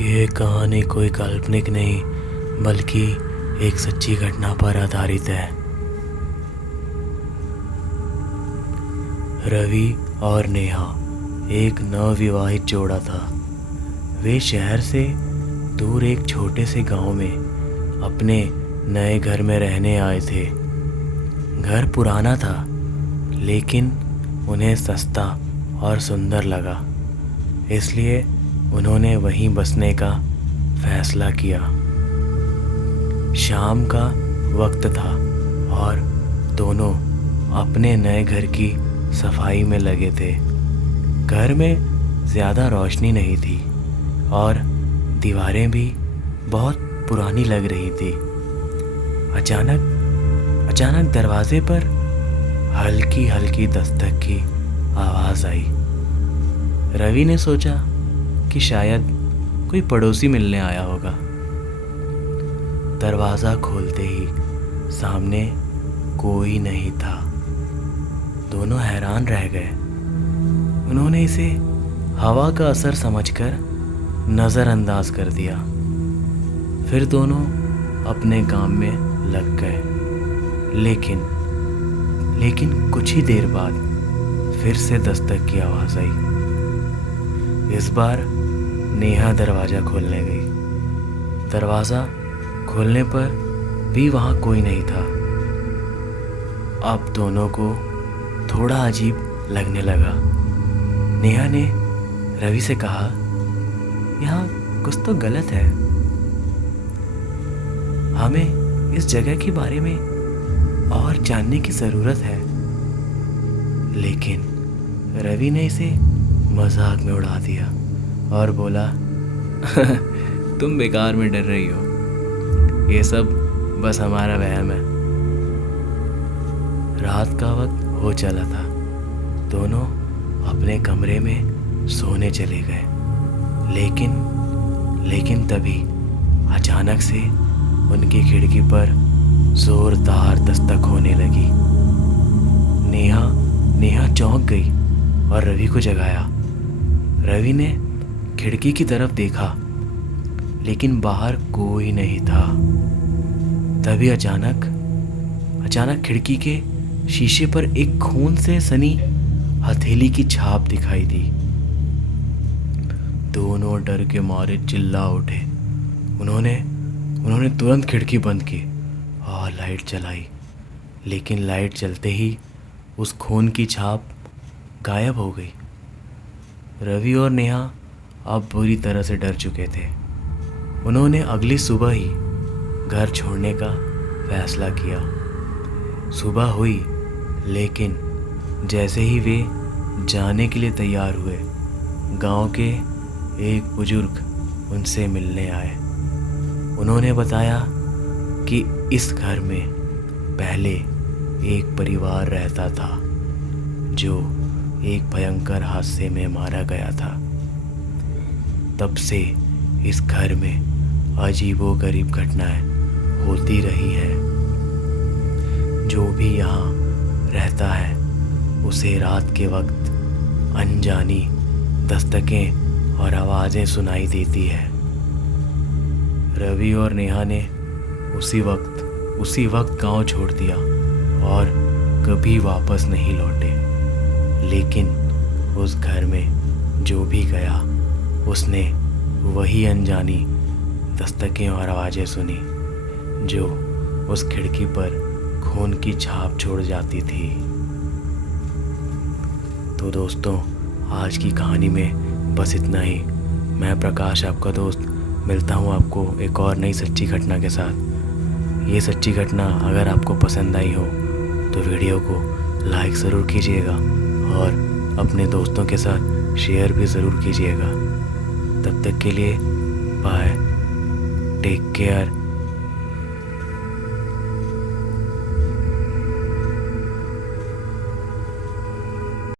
ये कहानी कोई काल्पनिक नहीं बल्कि एक सच्ची घटना पर आधारित है। रवि और नेहा एक नवविवाहित जोड़ा था। वे शहर से दूर एक छोटे से गांव में अपने नए घर में रहने आए थे। घर पुराना था लेकिन उन्हें सस्ता और सुंदर लगा, इसलिए उन्होंने वहीं बसने का फैसला किया। शाम का वक्त था और दोनों अपने नए घर की सफाई में लगे थे। घर में ज़्यादा रोशनी नहीं थी और दीवारें भी बहुत पुरानी लग रही थी। अचानक दरवाजे पर हल्की हल्की दस्तक की आवाज़ आई। रवि ने सोचा कि शायद कोई पड़ोसी मिलने आया होगा। दरवाज़ा खोलते ही सामने कोई नहीं था। दोनों हैरान रह गए। उन्होंने इसे हवा का असर समझकर नज़रअंदाज कर दिया। फिर दोनों अपने काम में लग गए। लेकिन कुछ ही देर बाद फिर से दस्तक की आवाज़ आई। इस बार नेहा दरवाज़ा खोलने गई। दरवाज़ा खोलने पर भी वहाँ कोई नहीं था। अब दोनों को थोड़ा अजीब लगने लगा। नेहा ने रवि से कहा, यहाँ कुछ तो गलत है। हमें इस जगह के बारे में और जानने की ज़रूरत है। लेकिन रवि ने इसे मजाक में उड़ा दिया और बोला, तुम बेकार में डर रही हो, ये सब बस हमारा वहम है। रात का वक्त हो चला था। दोनों अपने कमरे में सोने चले गए। लेकिन तभी अचानक से उनकी खिड़की पर जोरदार दस्तक होने लगी। नेहा चौंक गई और रवि को जगाया। रवि ने खिड़की की तरफ देखा लेकिन बाहर कोई नहीं था। तभी अचानक खिड़की के शीशे पर एक खून से सनी हथेली की छाप दिखाई दी। दोनों डर के मारे चिल्ला उठे। उन्होंने तुरंत खिड़की बंद की और लाइट जलाई। लेकिन लाइट जलते ही उस खून की छाप गायब हो गई। रवि और नेहा अब बुरी तरह से डर चुके थे। उन्होंने अगली सुबह ही घर छोड़ने का फैसला किया। सुबह हुई लेकिन जैसे ही वे जाने के लिए तैयार हुए, गांव के एक बुजुर्ग उनसे मिलने आए। उन्होंने बताया कि इस घर में पहले एक परिवार रहता था जो एक भयंकर हादसे में मारा गया था। तब से इस घर में अजीबोगरीब घटनाएं होती रही हैं। जो भी यहाँ रहता है उसे रात के वक्त अनजानी दस्तकें और आवाज़ें सुनाई देती है। रवि और नेहा ने उसी वक्त गांव छोड़ दिया और कभी वापस नहीं लौटे। लेकिन उस घर में जो भी गया उसने वही अनजानी दस्तकें और आवाज़ें सुनी जो उस खिड़की पर खून की छाप छोड़ जाती थी। तो दोस्तों, आज की कहानी में बस इतना ही। मैं प्रकाश, आपका दोस्त, मिलता हूँ आपको एक और नई सच्ची घटना के साथ। ये सच्ची घटना अगर आपको पसंद आई हो तो वीडियो को लाइक ज़रूर कीजिएगा और अपने दोस्तों के साथ शेयर भी ज़रूर कीजिएगा। तब तक के लिए बाय, टेक केयर